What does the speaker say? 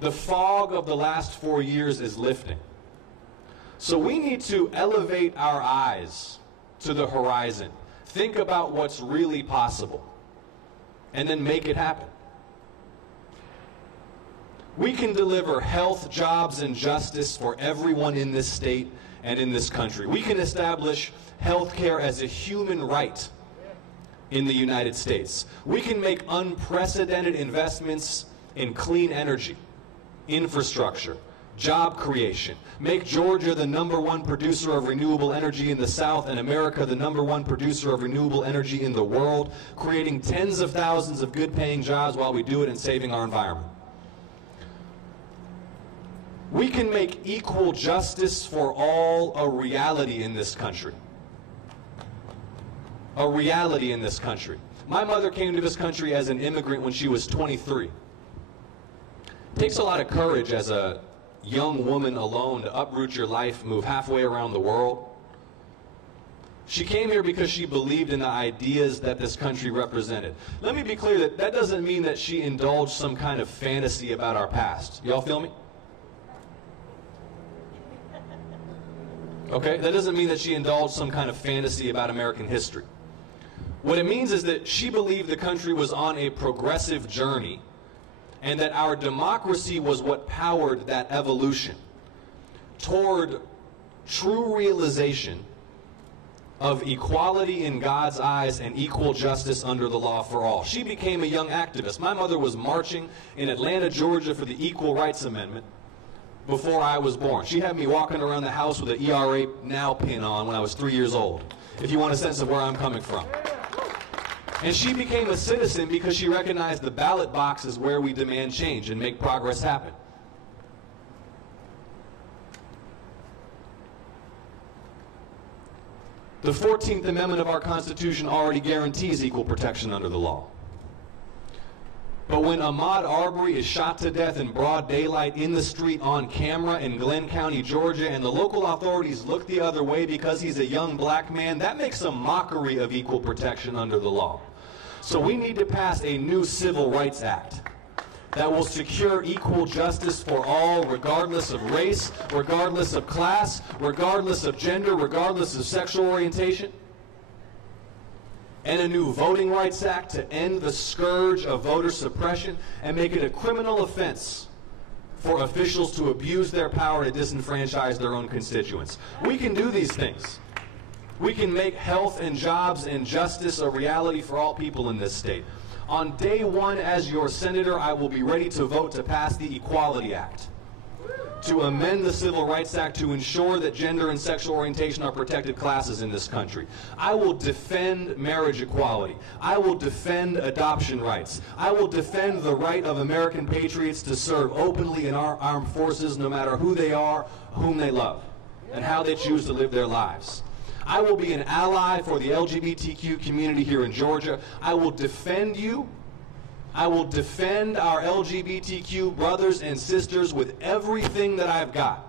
The fog of the last 4 years is lifting. So we need to elevate our eyes to the horizon. Think about what's really possible, and then make it happen. We can deliver health, jobs, and justice for everyone in this state and in this country. We can establish health care as a human right in the United States. We can make unprecedented investments in clean energy, infrastructure, job creation, make Georgia the #1 producer of renewable energy in the South and America the #1 producer of renewable energy in the world, creating tens of thousands of good-paying jobs while we do it and saving our environment. We can make equal justice for all a reality in this country. A reality in this country. My mother came to this country as an immigrant when she was 23. It takes a lot of courage as a young woman alone to uproot your life, move halfway around the world. She came here because she believed in the ideas that this country represented. Let me be clear that that doesn't mean that she indulged some kind of fantasy about our past. Y'all feel me? Okay, that doesn't mean that she indulged some kind of fantasy about American history. What it means is that she believed the country was on a progressive journey and that our democracy was what powered that evolution toward true realization of equality in God's eyes and equal justice under the law for all. She became a young activist. My mother was marching in Atlanta, Georgia for the Equal Rights Amendment before I was born. She had me walking around the house with an ERA Now pin on when I was 3 years old, if you want a sense of where I'm coming from. And she became a citizen because she recognized the ballot box is where we demand change and make progress happen. The 14th Amendment of our Constitution already guarantees equal protection under the law. But when Ahmaud Arbery is shot to death in broad daylight in the street on camera in Glenn County, Georgia, and the local authorities look the other way because he's a young black man, that makes a mockery of equal protection under the law. So we need to pass a new Civil Rights Act that will secure equal justice for all, regardless of race, regardless of class, regardless of gender, regardless of sexual orientation. And a new Voting Rights Act to end the scourge of voter suppression and make it a criminal offense for officials to abuse their power to disenfranchise their own constituents. We can do these things. We can make health and jobs and justice a reality for all people in this state. On day one as your senator, I will be ready to vote to pass the Equality Act, to amend the Civil Rights Act to ensure that gender and sexual orientation are protected classes in this country. I will defend marriage equality. I will defend adoption rights. I will defend the right of American patriots to serve openly in our armed forces no matter who they are, whom they love, and how they choose to live their lives. I will be an ally for the LGBTQ community here in Georgia. I will defend you. I will defend our LGBTQ brothers and sisters with everything that I've got.